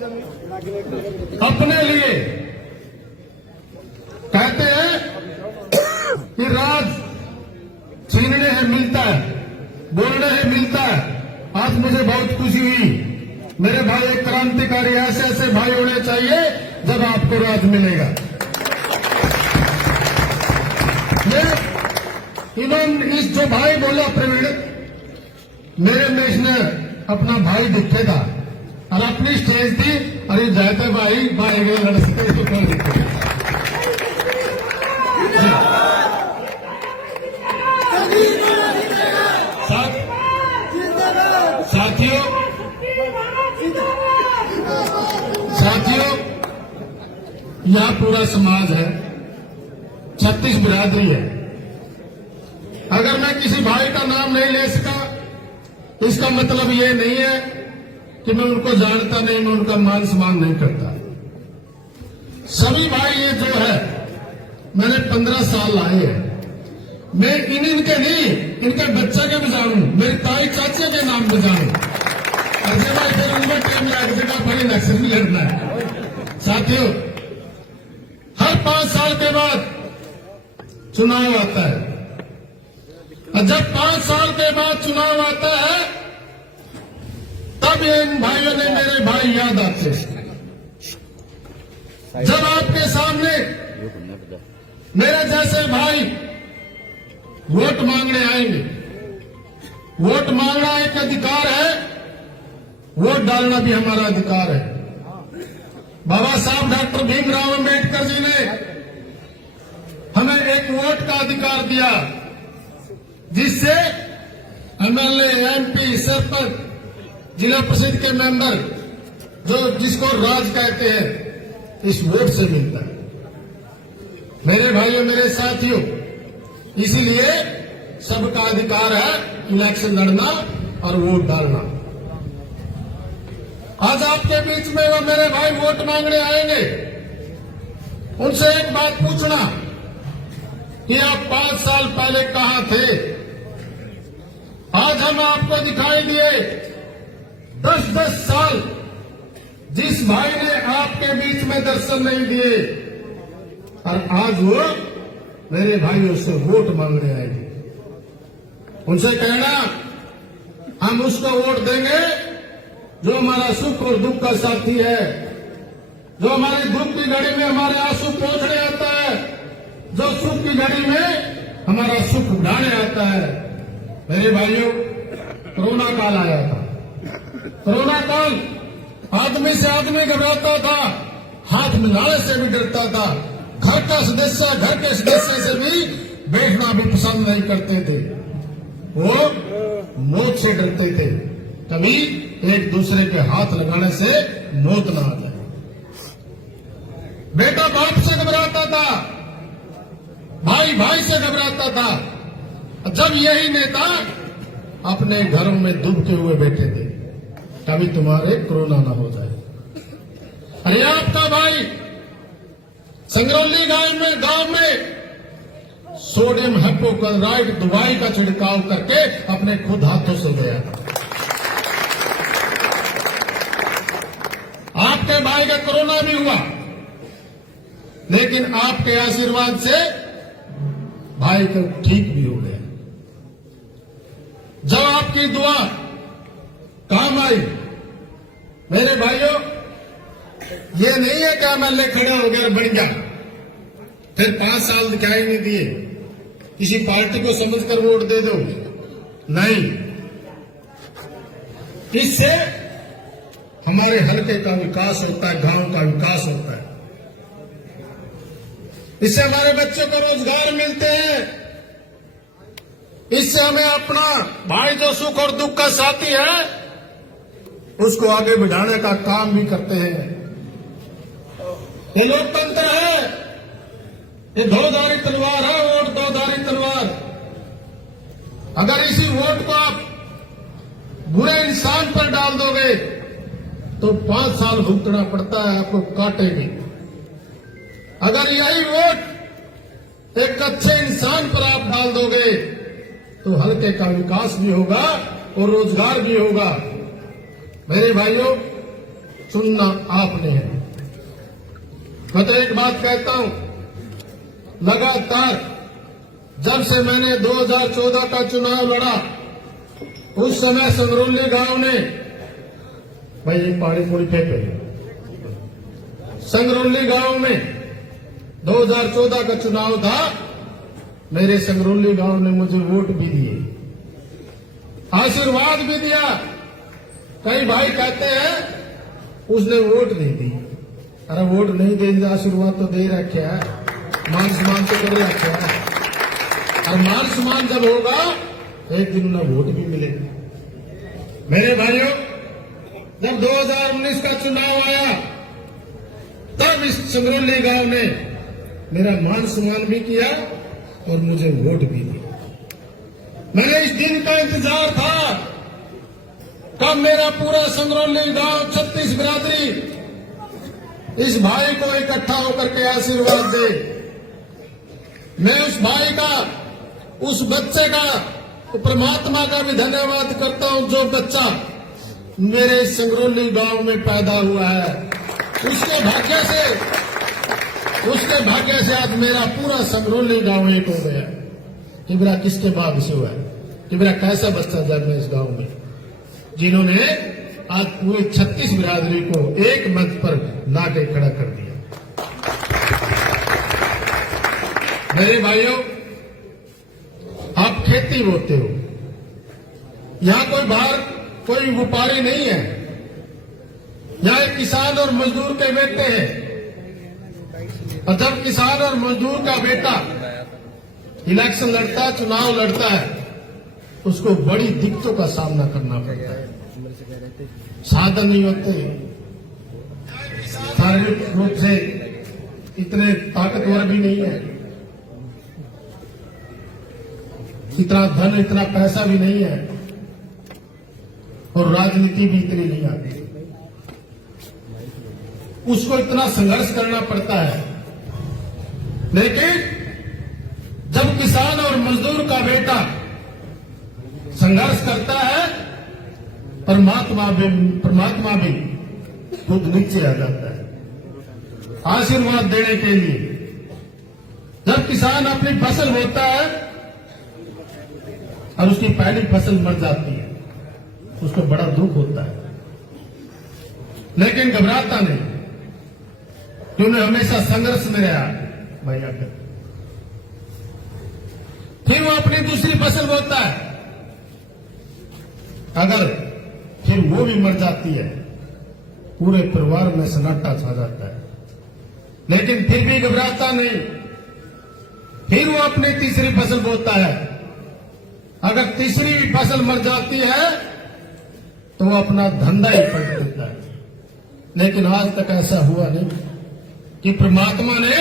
अपने लिए कहते हैं कि राज छीनने है मिलता है, बोलने है मिलता है। आज मुझे बहुत खुशी हुई। मेरे भाई एक क्रांतिकारी ऐसे ऐसे भाई होने चाहिए जब आपको राज मिलेगा। ये इन्होंने इस जो भाई बोला प्रवीण, मेरे में इसने अपना भाई दिखे था और अपनी स्टेज थी। अरे जाते भाई भाई गए लड़के तो कर दिखे। साथियों, यह पूरा समाज है, 36 बिरादरी है। अगर मैं किसी भाई का नाम नहीं ले सका, इसका मतलब ये नहीं है कि मैं उनको जानता नहीं, मैं उनका मान सम्मान नहीं करता। सभी भाई ये जो है मैंने 15 साल लाए हैं। मैं इनके नहीं, इनके बच्चे के भी जानू, मेरी ताई चाचे के नाम भी जानू। अजय भाई फिर उनको टाइम लगेगा, बड़ी नक्सल भी लड़ना है। साथियों, हर 5 साल के बाद चुनाव आता है और जब 5 साल के बाद चुनाव आता है तब इन भाइयों ने मेरे भाई याद आते हैं। जब आपके सामने मेरे जैसे भाई वोट मांगने आएंगे, वोट मांगना एक अधिकार है, वोट डालना भी हमारा अधिकार है। बाबा साहब डॉक्टर भीमराव अंबेडकर जी ने हमें एक वोट का अधिकार दिया, जिससे एमएलए, एमपी, सरपंच, जिला परिषद के मेंबर, जिसको राज कहते हैं, इस वोट से मिलता है। मेरे भाइयों, मेरे साथियों, इसीलिए सबका अधिकार है इलेक्शन लड़ना और वोट डालना। आज आपके बीच में वो मेरे भाई वोट मांगने आएंगे, उनसे एक बात पूछना कि आप 5 साल पहले कहां थे। आज हम आपको दिखाई दिए 10-10 साल जिस भाई ने आपके बीच में दर्शन नहीं दिए, और आज वो मेरे भाइयों से वोट मांगने आएंगे। उनसे कहना, हम उसको वोट देंगे जो हमारा सुख और दुख का साथी है, जो हमारे दुख की घड़ी में हमारे आंसू पोंछने आता है, जो सुख की घड़ी में हमारा सुख उड़ाने आता है। मेरे भाइयों, कोरोना काल आया था। कोरोना काल आदमी से आदमी घबराता था, हाथ मिलाने से भी डरता था, घर के सदस्य से भी बैठना भी पसंद नहीं करते थे। वो मौत से डरते थे, कभी एक दूसरे के हाथ लगाने से मौत न आ जाए। बेटा बाप से घबराता था, भाई भाई से घबराता था। जब यही नेता अपने घरों में दुबके हुए बैठे थे, कभी तुम्हारे कोरोना न हो जाए। अरे आपका भाई संगरौली गांव में सोडियम हाइपोक्लोराइड दवाई का छिड़काव करके अपने खुद हाथों से गया। आपके भाई का कोरोना भी हुआ, लेकिन आपके आशीर्वाद से भाई को ठीक भी हो गया। जब आपकी दुआ काम आई, मेरे भाइयों, ये नहीं है कि एमएलए खड़ा हो गया बन गया, फिर 5 साल दिखाई नहीं दिए, किसी पार्टी को समझकर वोट दे दो, नहीं। इससे हमारे हलके का विकास होता है, गांव का विकास होता है। इससे हमारे बच्चों को रोजगार मिलते हैं। इससे हमें अपना भाई जो सुख और दुख का साथी है, उसको आगे बढ़ाने का काम भी करते हैं। ये लोकतंत्र है, ये दो-धारी तलवार है, वोट दो-धारी तलवार। अगर इसी वोट को आप बुरे इंसान पर डाल दोगे तो 5 साल भुगतना पड़ता है, आपको काटेगी। अगर यही वोट एक अच्छे इंसान पर आप डाल दोगे तो हल्के का विकास भी होगा और रोजगार भी होगा। मेरे भाइयों, चुनना आपने है। मैं तो एक बात कहता हूं, लगातार जब से मैंने 2014 का चुनाव लड़ा, उस समय संगरौली गांव ने, भाई ये पानी पूरी फेंके, संगरौली गांव में 2014 का चुनाव था, मेरे संगरौली गांव ने मुझे वोट भी दिए, आशीर्वाद भी दिया। कई भाई कहते हैं उसने वोट नहीं दी। अरे वोट नहीं दे, आशीर्वाद तो दे रखे है, मान सम्मान तो कर रखे है। और मान सम्मान जब होगा एक दिन उन्हें वोट भी मिलेगा। मेरे भाइयों, जब 2019 का चुनाव आया तब इस संगरौली गांव ने मेरा मान सम्मान भी किया और मुझे वोट भी दिया। मैंने इस दिन का इंतजार था कब मेरा पूरा संगरौली गांव 36 बिरादरी इस भाई को इकट्ठा होकर के आशीर्वाद दे। मैं उस भाई का, उस बच्चे का, परमात्मा का भी धन्यवाद करता हूं जो बच्चा मेरे संगरौली गांव में पैदा हुआ है। उसके भाग्य से आज मेरा पूरा संगरौली गांव एक हो गया। कि मेरा किसके भाग्य से हुआ है, कि मेरा कैसा बच्चा जन्म इस गांव में, जिन्होंने आज पूरे 36 बिरादरी को एक मंच पर लाके खड़ा कर दिया। मेरे भाइयों, आप खेती बोते हो, यहां कोई बाहर कोई व्यापारी नहीं है, यहां एक किसान और मजदूर के बेटे हैं। और जब किसान और मजदूर का बेटा इलेक्शन लड़ता है, चुनाव लड़ता है, उसको बड़ी दिक्कतों का सामना करना पड़ता है। साधन नहीं होते, शारीरिक रूप से इतने ताकतवर भी नहीं है, इतना धन, इतना पैसा भी नहीं है, और राजनीति भी इतनी नहीं आती। उसको इतना संघर्ष करना पड़ता है। लेकिन जब किसान और मजदूर का बेटा संघर्ष करता है, परमात्मा भी खुद नीचे आ जाता है आशीर्वाद देने के लिए। जब किसान अपनी फसल बोता है और उसकी पहली फसल मर जाती है, उसको बड़ा दुख होता है, लेकिन घबराता नहीं, क्योंकि हमेशा संघर्ष में रहा भैया। फिर वो अपनी दूसरी फसल बोता है, अगर फिर वो भी मर जाती है, पूरे परिवार में सन्नाटा छा जाता है, लेकिन फिर भी घबराता नहीं। फिर वो अपनी तीसरी फसल बोता है, अगर तीसरी भी फसल मर जाती है तो वो अपना धंधा ही पलट देता है। लेकिन आज तक ऐसा हुआ नहीं कि परमात्मा ने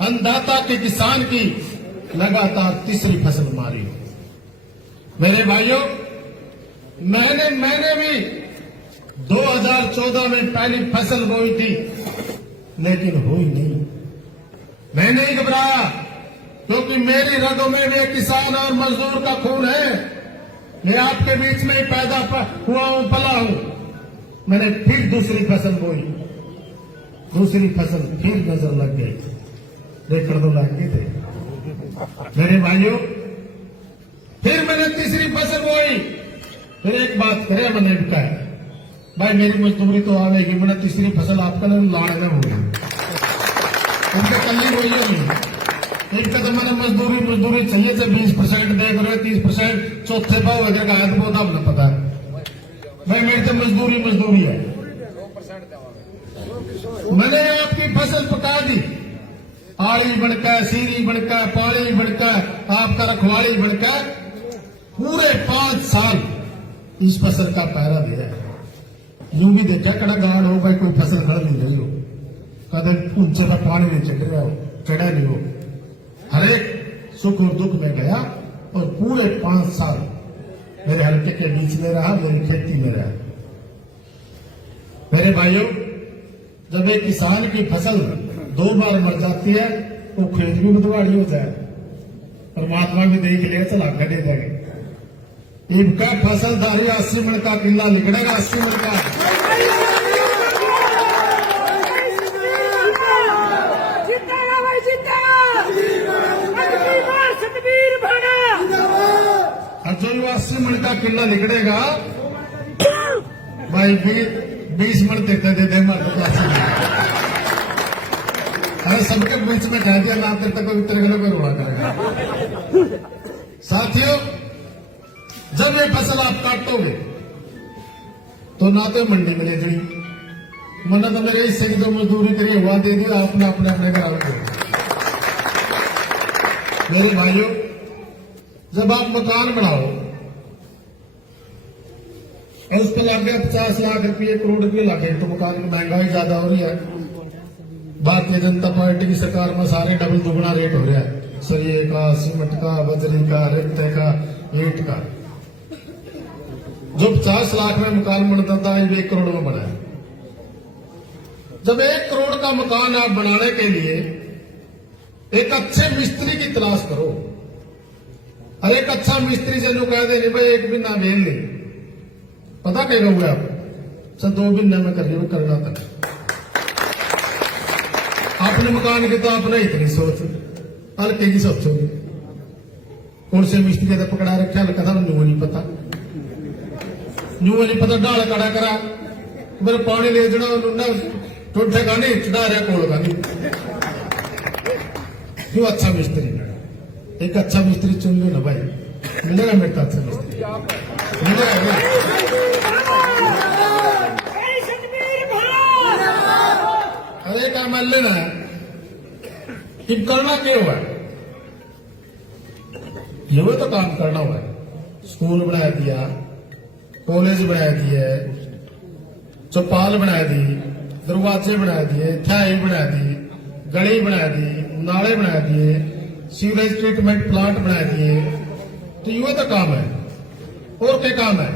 अन्नदाता के किसान की लगातार तीसरी फसल मारी। मेरे भाइयों, मैंने भी 2014 में पहली फसल बोई थी, लेकिन हुई नहीं। मैं नहीं घबराया, क्योंकि मेरी रगों में भी किसान और मजदूर का खून है। मैं आपके बीच में ही पैदा हुआ हूं, पला हूं। मैंने फिर दूसरी फसल बोई, दूसरी फसल फिर नजर लग गई, देखकर तो लगे थे। मेरे भाइयों, फिर मैंने तीसरी फसल बोई। फिर एक बात करे मैंने कहा, भाई मेरी मजदूरी तो आवेगी, मैंने तीसरी फसल आपका लाड़ना होगी, उनके कल वही होगी। एक तो मैंने मजदूरी चाहिए से 20% देख रहे, 30% चौथे भाव वजह का है, तो आपने पता है भाई मेरी तो मजदूरी है। मैंने आपकी फसल पका दी, आड़ी बनकर, सीरी बनकर, पाड़ी बनकर, आपका रखवाड़ी बनकर, पूरे 5 साल इस फसल का पहरा दिया है। यूं भी देखा कड़ा गाड़ हो भाई, कोई फसल खड़ा नहीं रही हो, कदम ऊंचे का पानी नहीं चढ़ रहा हो, चढ़ा नहीं हो, हर एक सुख और दुख में गया। और पूरे 5 साल मेरे हल्के के बीच में रहा, मेरी खेती में रहा। मेरे भाइयों, जब एक किसान की फसल 2 बार मर जाती है, वो खेत भी बदवाड़ी हो जाए, परमात्मा भी देख लिया, चला दे जाए। इनका फसलदारी 80 मन का किला निकलेगा, 80 मन का। गल्ला लिखड़ेगा भाई 20 मिनट दे दे मार अरे सबके बीच में कह दिया ना तेरे तक तेरे गले में रोड़ा करेगा। साथियों, जब ये फसल आप काटोगे तो ना तो मंडी में ले जाइए, मना तो मेरे हिस्से की जो मजदूरी करिए हुआ दे दी आपने अपने अपने घर को। मेरे भाइयों, जब आप मकान बनाओ और उस पर लग गया 50 लाख रुपये, करोड़ रुपये लगे, तो मकान की महंगाई ज्यादा हो रही है। भारतीय जनता पार्टी की सरकार में सारे डबल दुगना रेट हो रहा है, सरिये का, सीमेंट का, बजरी का, रेत का, ईंट का। जो 50 लाख में मकान बनता था, 1 करोड़ में बना है। जब 1 करोड़ का मकान आप बनाने के लिए एक अच्छे मिस्त्री की तलाश करो, और एक अच्छा मिस्त्री से जो कह दे भाई 1 महीना वेल ले, पता कह रहे आप सर 2 महीने में करना था। अपने मकान की तो आपने इतनी सोच हल्के की सोचोगे, कौन से मिस्त्री का पकड़ा रखा हल्का था, न्यू नहीं पता, डाल कड़ा करा मेरे पानी ले जाना टोटे का नहीं चढ़ा रहा कोल का नहीं। क्यों अच्छा मिस्त्री, एक अच्छा मिस्त्री चुन लो ना भाई, मिलेगा मेरे अच्छा मिस्त्री मिलेगा। अरे क्या मान लेना कि करना क्या हुआ, ये वो तो काम करना हुआ है। स्कूल बना दिया, कॉलेज बना दिए, चौपाल बना दी, दरवाजे बना दिए, थाई बना दी, गली बना दी, नाले बना दिए, सीवरेज ट्रीटमेंट प्लांट बना दिए, तो ये तो काम है। और क्या काम है,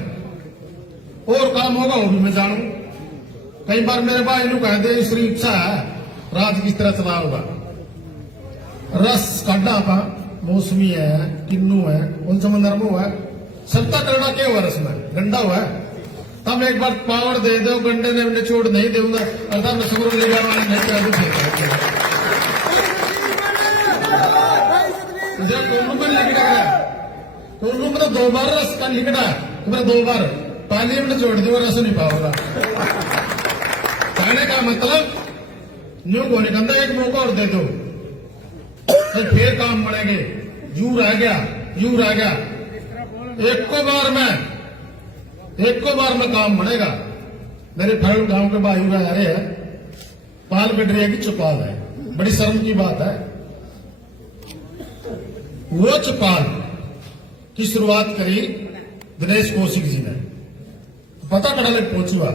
और काम होगा वो भी मैं जानू। कई बार मेरे भाई नु कह दे इसकी इच्छा है रात किस तरह चला होगा, रस काढ़ा पा, मौसमी है, किन्नू है, उन समंदर में हुआ है, सबका करना क्या हुआ, रस में गंडा हुआ है। हम एक बार पावर दे दो, गंडे ने निचोड़ नहीं दूंगा, अर्थात मैं सुगुर ले जाने वाले नहीं कर दूंगा। कोल्लू में लिखना है, कोल्लू में तो 2 बार रस का लिखना है, तो मैं 2 बार पहले में छोड़ दी, रस नहीं पाऊंगा। कहने का मतलब न्यू को निकलना, एक मौका और दे दो तो फिर काम बढ़ेंगे। यू रह गया, एक को बार में काम बढ़ेगा। मेरे फैल गांव के भाई रह रहे हैं, पाल गडरिया की चौपाल है, बड़ी शर्म की बात है। वो चौपाल की शुरुआत करी दिनेश कौशिक जी ने, पता कड़ा तक पहुंचुआ,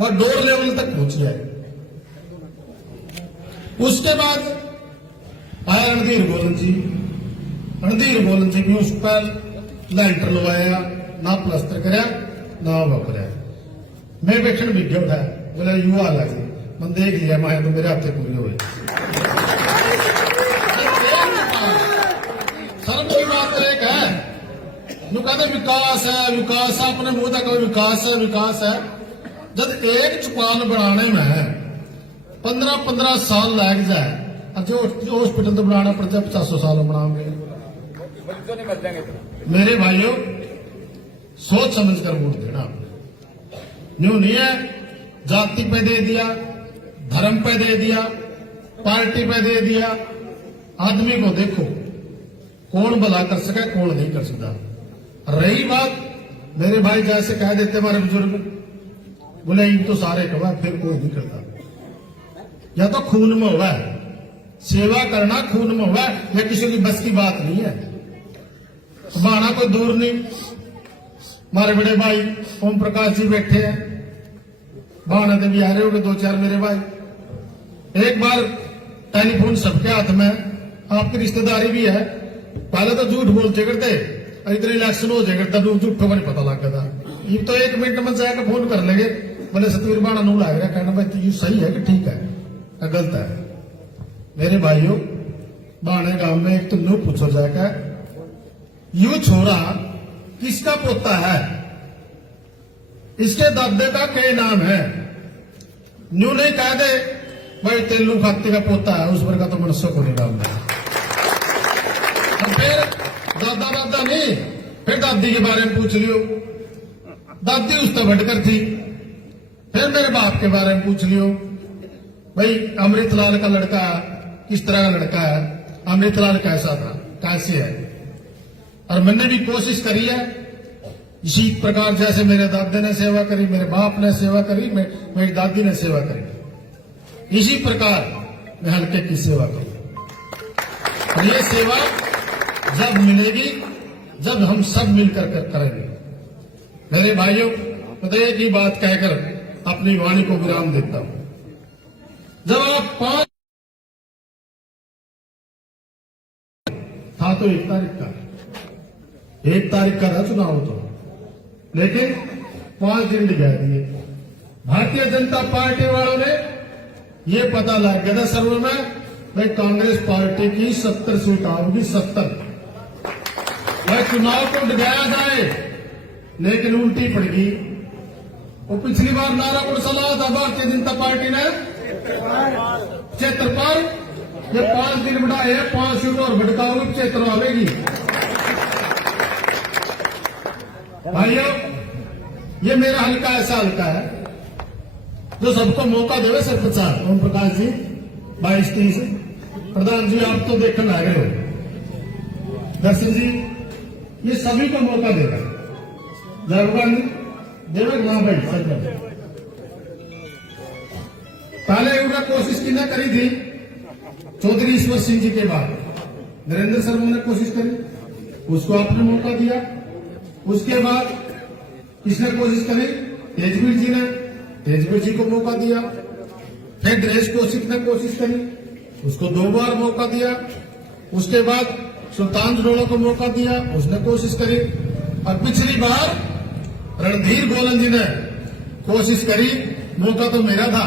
वह डोर लेवल तक पहुंची है। उसके बाद आया रणधीर गोलन जी भी उस पर लैंटर लवाया, ना प्लस्तर कराया ना वापरिया। मैं बैठन विज्ञ था, बोला युवा हाल जी मैं देख लिया, मैं तो मेरे हाथे पूरी हुए। शर्म की बात एक है, कहते विकास है, अपने मुंह तक विकास है। जब एक चौपाल बनाने में 15-15 साल लग जाए, जो हॉस्पिटल तो बनाना पड़ता है 500 साल बनाओगे। मेरे भाइयों, सोच समझ कर वोट देना। न्यू नहीं है जाति पे दे दिया, धर्म पे दे दिया, पार्टी पे दे दिया। आदमी को देखो कौन भला कर सके, कौन नहीं कर सकता। रही बात मेरे भाई जैसे कह देते हमारे बुजुर्ग, बोले इन तो सारे कमा, फिर कोई नहीं करता। या तो खून में हुआ है, सेवा करना खून में हुआ है, यह किसी की बस की बात नहीं है। बहाना कोई दूर नहीं। हमारे बड़े भाई ओम प्रकाश जी बैठे हैं, बहाना से भी आ रहे होंगे 2-4 मेरे भाई। एक बार टेलीफोन सबके हाथ में, आपकी रिश्तेदारी भी है, पहले तो झूठ बोलते करते, इतने इलेक्शन हो जाए करता, झूठों का नहीं पता लगता था। ये तो 1 मिनट में जाकर फोन कर लेंगे, बोले सतवीर बहाना नू लग रहा, कहना भाई ये सही है कि ठीक है या गलत है। मेरे भाइयों, बहाने गांव में एक तो नू पूछो जाकर, यू छोरा किसका पोता है, इसके दादे का क्या नाम है। न्यू नहीं कह दे भाई तेलू खाते का पोता है, उस पर का तो मनुष्य को नहीं नाम है। फिर दादा नहीं, फिर दादी के बारे में पूछ लियो, दादी उस तो भटकर थी। फिर मेरे बाप के बारे में पूछ लियो, भाई अमृतलाल का लड़का किस तरह का लड़का है, अमृतलाल कैसा था, कैसे है। और मैंने भी कोशिश करी है इसी प्रकार, जैसे मेरे दादे ने सेवा करी, मेरे बाप ने सेवा करी, मेरी दादी ने सेवा करी, इसी प्रकार मैं हल्के की सेवा करूं। और ये सेवा जब मिलेगी जब हम सब मिलकर करेंगे। मेरे भाइयों, मैं एक ही बात कहकर अपनी वाणी को विराम देता हूं। जब आप 5 था तो 1 तारीख का था चुनाव, तो लेकिन 5 दिन गए दिए। भारतीय जनता पार्टी वालों ने ये पता लग गया था सर्वे में, भाई कांग्रेस पार्टी की 70 सीट आओगी, 70। भाई चुनाव को डिगाया जाए, लेकिन उल्टी पड़ गई। वो पिछली बार नारा को चला था भारतीय जनता पार्टी ने 75 पर, ये 5 दिन बढ़ाए, 5 सीट और भटकाओगे, 75 आवेगी। भाइयों, ये मेरा हल्का ऐसा हल्का है जो सबको मौका देवे। सर प्रचार ओम प्रकाश जी 22-30, प्रधान जी आप तो देखने लगे हो, दर्शन जी, ये सभी को मौका देगा। जरूर देवे ना भाई, सर पहले उन्होंने कोशिश की ना करी थी, चौधरी ईश्वर सिंह जी के बाद नरेंद्र शर्मा ने कोशिश करी, उसको आपने मौका दिया। उसके बाद किसने कोशिश करी, तेजवीर जी ने, तेजवीर जी को मौका दिया। फिर दिनेश कौशिक ने कोशिश करी, उसको 2 बार मौका दिया। उसके बाद सुल्तान जड़ोला को मौका दिया, उसने कोशिश करी। और पिछली बार रणधीर गोलन जी ने कोशिश करी, मौका तो मेरा था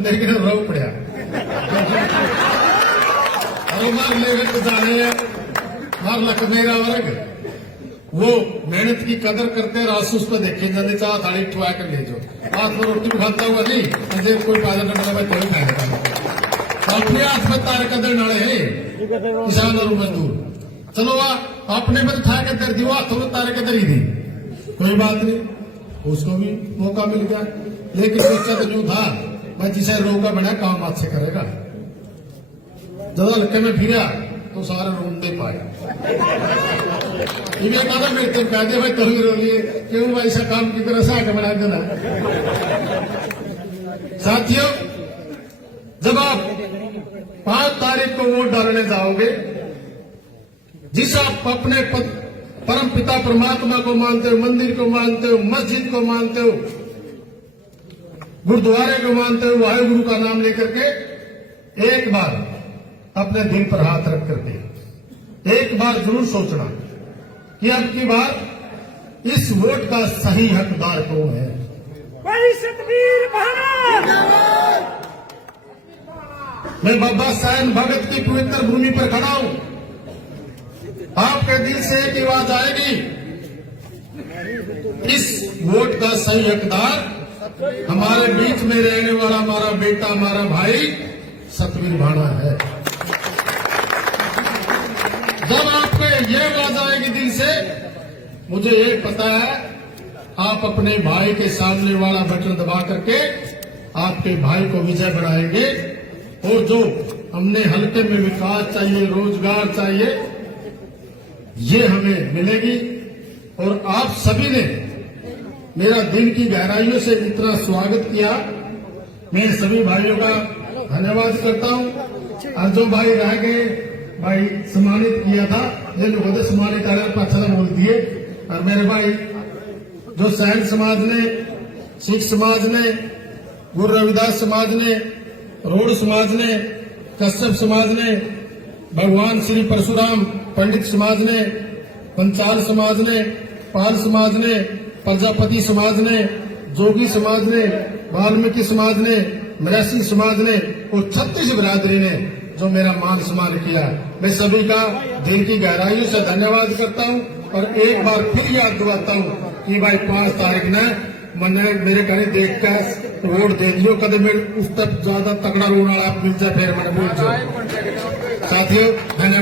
लेकिन रो पड़ा। मार लेकर तो जाने मार लक मेरा वर्ग, वो मेहनत की कदर करते हैं, आसूस पर देखे जाने चाह थाली ठुआ कर ले जो हाथ में रोटी भी खाता हुआ नहीं, मुझे कोई पालन करने में कोई खाएगा। अपने हाथ में तार कदर नाले है किसान और मजदूर। चलो अपने में था के दर दिवा, थोड़ा तार के दर ही दी, कोई बात नहीं, उसको भी मौका मिल गया। लेकिन सोचा तो यूं था, मैं जिसे रोगा बना काम हाथ से करेगा। ज्यादा लक्के में फिरा तो सारा रोंदे पाया। इन्हें कहा मेरे तुम कह दिया भाई कभी रो लिए क्यों, ऐसा काम की तरह से आगे बढ़ा देना। साथियों, जब आप 5 तारीख को वोट डालने जाओगे, जिस आप अपने परम पिता परमात्मा को मानते हो, मंदिर को मानते हो, मस्जिद को मानते हो, गुरुद्वारे को मानते हो, वाहिगुरु का नाम लेकर के एक बार अपने दिल पर हाथ रख करके एक बार जरूर सोचना कि अब की बार इस वोट का सही हकदार कौन है। सतवीर भारत, मैं बाबा साहब भगत की पवित्र भूमि पर खड़ा हूं। आपके दिल से एक आवाज आएगी, इस वोट का सही हकदार हमारे बीच में रहने वाला हमारा बेटा, हमारा भाई सतवीर भाणा है। जब आपको ये आवाज आएगी दिल से, मुझे ये पता है आप अपने भाई के सामने वाला बटन दबा करके आपके भाई को विजय बनाएंगे। और जो हमने हल्के में विकास चाहिए, रोजगार चाहिए, ये हमें मिलेगी। और आप सभी ने मेरा दिल की गहराइयों से इतना स्वागत किया, मैं सभी भाइयों का धन्यवाद करता हूं। और जो भाई रह गए, भाई सम्मानित किया था, ये लोगों ने सम्मानित आने पर अच्छा बोल दिए। और मेरे भाई जो सैन समाज ने, सिख समाज ने, गुरु रविदास समाज ने, रोड समाज ने, कश्यप समाज ने, भगवान श्री परशुराम पंडित समाज ने, पंचाल समाज ने, पाल समाज ने, प्रजापति समाज ने, जोगी समाज ने, वाल्मीकि समाज ने, महर्षि समाज ने और 36 बिरादरी ने जो मेरा मान सम्मान किया, मैं सभी का दिल की गहराइयों से धन्यवाद करता हूं। और एक बार फिर याद दिलाता हूं कि भाई 5 तारीख ने मैंने मेरे घर देख कर वोट दे दियो, कदम मेरे उस तक ज्यादा तगड़ा रोना आप मिल जाए, फिर मैंने बोल जाओ। साथियों धन्यवाद।